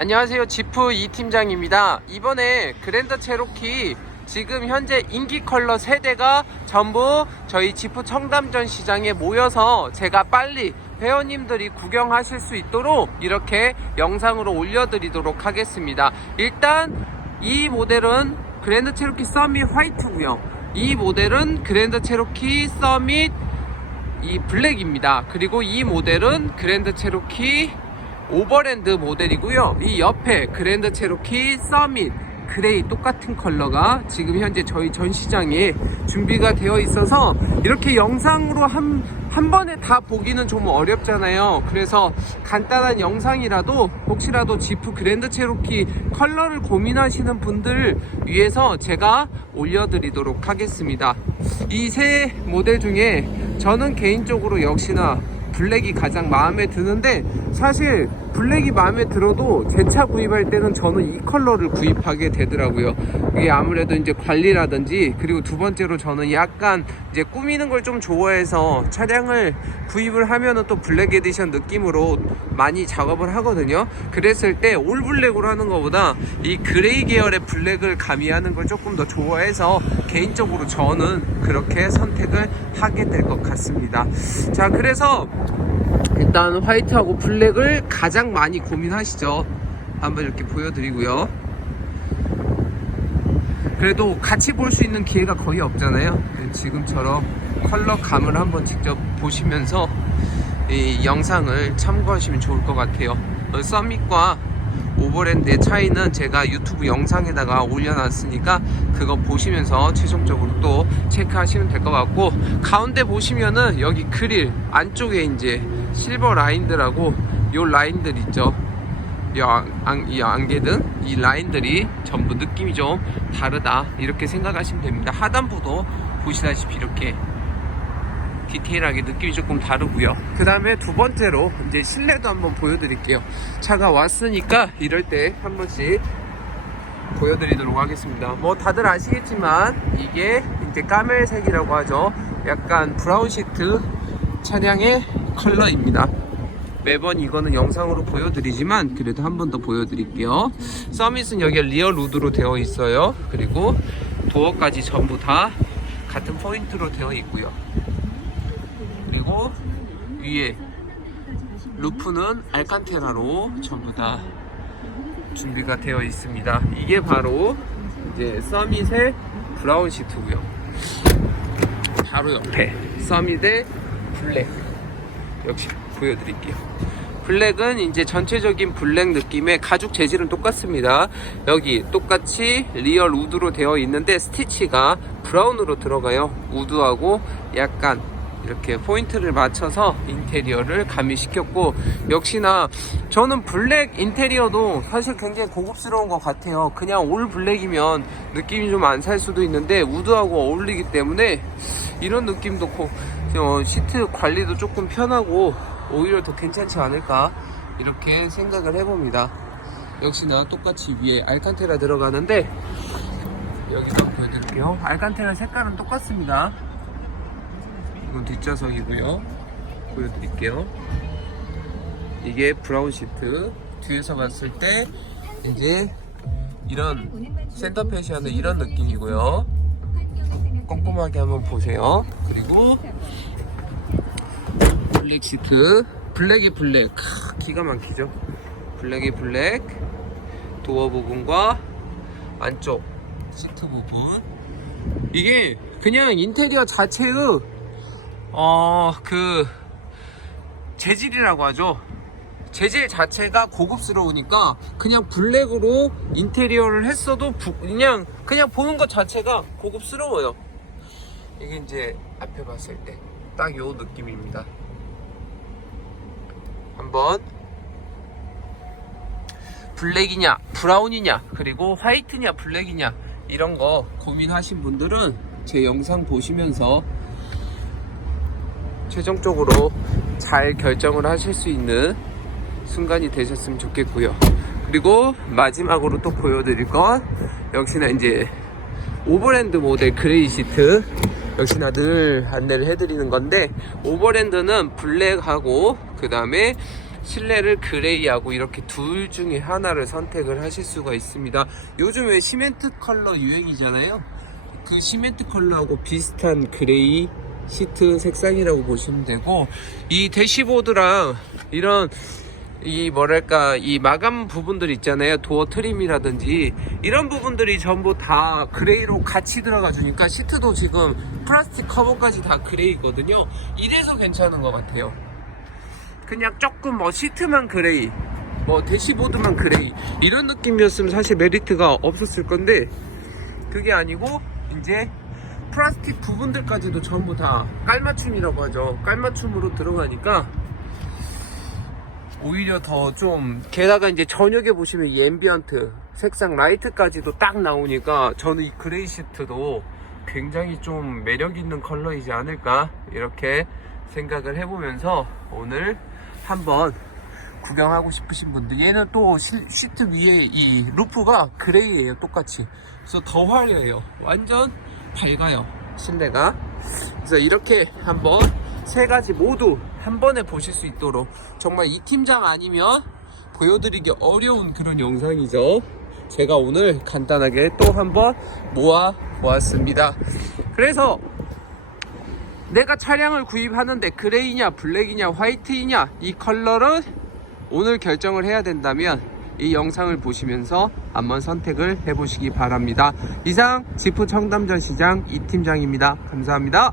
안녕하세요. 지프 이 팀장입니다. 이번에 그랜더 체로키 지금 현재 인기 컬러 세대가 전부 저희 지프 청담전 시장에 모여서 제가 빨리 회원님들이 구경하실 수 있도록 이렇게 영상으로 올려드리도록 하겠습니다. 일단 이 모델은 그랜더 체로키 서밋 화이트고요. 이 모델은 그랜더 체로키 서밋 이 블랙입니다. 그리고 이 모델은 그랜드 체로키 오버랜드 모델이고요. 이 옆에 그랜드 체로키 서밋 그레이 똑같은 컬러가 지금 현재 저희 전시장에 준비가 되어 있어서 이렇게 영상으로 한, 한 번에 다 보기는 좀 어렵잖아요. 그래서 간단한 영상이라도 혹시라도 지프 그랜드 체로키 컬러를 고민하시는 분들 위해서 제가 올려드리도록 하겠습니다. 이 세 모델 중에 저는 개인적으로 역시나 블랙이 가장 마음에 드는데 사실 블랙이 마음에 들어도 제 차 구입할 때는 저는 이 컬러를 구입하게 되더라고요. 이게 아무래도 이제 관리라든지 그리고 두 번째로 저는 약간 이제 꾸미는 걸 좀 좋아해서 차량을 구입을 하면은 또 블랙 에디션 느낌으로 많이 작업을 하거든요. 그랬을 때 올 블랙으로 하는 것보다 이 그레이 계열의 블랙을 가미하는 걸 조금 더 좋아해서 개인적으로 저는 그렇게 선택을 하게 될 것 같습니다. 자, 그래서 일단 화이트하고 블랙을 가장 많이 고민하시죠. 한번 이렇게 보여드리고요. 그래도 같이 볼 수 있는 기회가 거의 없잖아요. 지금처럼 컬러 감을 한번 직접 보시면서 이 영상을 참고하시면 좋을 것 같아요. 어, 서밋과 오버랜드의 차이는 제가 유튜브 영상에다가 올려놨으니까 그거 보시면서 최종적으로 또 체크하시면 될 것 같고 가운데 보시면은 여기 그릴 안쪽에 이제 실버 라인들하고 요 라인들 있죠? 이, 안, 이 안개등? 이 라인들이 전부 느낌이 좀 다르다. 이렇게 생각하시면 됩니다. 하단부도 보시다시피 이렇게 디테일하게 느낌이 조금 다르고요. 그 다음에 두 번째로 이제 실내도 한번 보여드릴게요. 차가 왔으니까 이럴 때 한 번씩 보여드리도록 하겠습니다. 뭐 다들 아시겠지만 이게 이제 까멜색이라고 하죠. 약간 브라운 시트 차량의 컬러입니다. 매번 이거는 영상으로 보여드리지만 그래도 한 번 더 보여드릴게요. 서밋은 여기에 리어 루드로 되어 있어요. 그리고 도어까지 전부 다 같은 포인트로 되어 있고요. 그리고 위에 루프는 알칸테라로 전부 다 준비가 되어 있습니다. 이게 바로 이제 서밋의 브라운 시트고요. 바로 옆에 서밋의 블랙 역시 보여드릴게요. 블랙은 이제 전체적인 블랙 느낌의 가죽 재질은 똑같습니다. 여기 똑같이 리얼 우드로 되어 있는데 스티치가 브라운으로 들어가요. 우드하고 약간 이렇게 포인트를 맞춰서 인테리어를 가미시켰고 역시나 저는 블랙 인테리어도 사실 굉장히 고급스러운 것 같아요 그냥 올 블랙이면 느낌이 좀 안 살 수도 있는데 우드하고 어울리기 때문에 이런 느낌도 고, 어, 시트 관리도 조금 편하고 오히려 더 괜찮지 않을까 이렇게 생각을 해봅니다. 역시나 똑같이 위에 알칸테라 들어가는데 여기서 보여드릴게요. 알칸테라 색깔은 똑같습니다. 이건 뒷좌석이고요. 보여드릴게요. 이게 브라운 시트. 뒤에서 봤을 때 이제 이런 센터 패션은 이런 느낌이고요 꼼꼼하게 한번 보세요. 그리고 블랙 시트. 블랙이 블랙. 크, 기가 막히죠? 블랙이 블랙. 도어 부분과 안쪽 시트 부분. 이게 그냥 인테리어 자체의 어 그 재질이라고 하죠. 재질 자체가 고급스러우니까 그냥 블랙으로 인테리어를 했어도 부- 그냥 그냥 보는 것 자체가 고급스러워요 이게 이제 앞에 봤을 때 딱 요 느낌입니다. 한번. 블랙이냐 브라운이냐 그리고 화이트냐 블랙이냐 이런 거 고민하신 분들은 제 영상 보시면서 최종적으로 잘 결정을 하실 수 있는 순간이 되셨으면 좋겠고요. 그리고 마지막으로 또 보여드릴 건 역시나 이제 오버랜드 모델 그레이 시트 역시나 늘 안내를 해드리는 건데 오버랜드는 블랙하고 그 다음에 실내를 그레이하고 이렇게 둘 중에 하나를 선택을 하실 수가 있습니다. 요즘 왜 시멘트 컬러 유행이잖아요. 그 시멘트 컬러하고 비슷한 그레이 시트 색상이라고 보시면 되고 이 대시보드랑 이런 이 뭐랄까 이 마감 부분들 있잖아요. 도어 트림이라든지 이런 부분들이 전부 다 그레이로 같이 들어가 주니까 시트도 지금 플라스틱 커버까지 다 그레이거든요. 이래서 괜찮은 것 같아요. 그냥 조금 뭐 시트만 그레이 뭐 대시보드만 그레이 이런 느낌이었으면 사실 메리트가 없었을 건데 그게 아니고 이제 플라스틱 부분들까지도 전부 다 깔맞춤이라고 하죠. 깔맞춤으로 들어가니까 오히려 더 좀 게다가 이제 저녁에 보시면 이 앰비언트 색상 라이트까지도 딱 나오니까 저는 이 그레이 시트도 굉장히 좀 매력 있는 컬러이지 않을까 이렇게 생각을 해보면서 오늘 한번 구경하고 싶으신 분들. 얘는 또 시, 시트 위에 이 루프가 그레이예요 똑같이. 그래서 더 화려해요. 완전 밝아요 실내가. 그래서 이렇게 한번 세 가지 모두 한 번에 보실 수 있도록 정말 이 팀장 아니면 보여드리기 어려운 그런 영상이죠. 제가 오늘 간단하게 또 한 번 모아 보았습니다. 그래서 내가 차량을 구입하는데 그레이냐 블랙이냐 화이트이냐 이 컬러를 오늘 결정을 해야 된다면 이 영상을 보시면서 한번 선택을 해보시기 바랍니다. 이상 지프 청담전 시장 이 팀장입니다. 감사합니다.